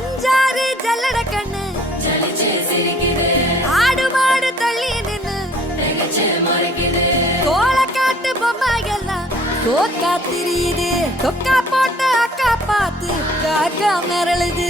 அஞ்சாறு ஜல்லட கண்ணு ஆடு மாடு தள்ளி நின்னு கோலக்காட்டு பொம்மை எல்லாம் கோக்கா திரியுது. கொக்கா போட்ட அக்கா பார்த்து காக்கா மிரளுது.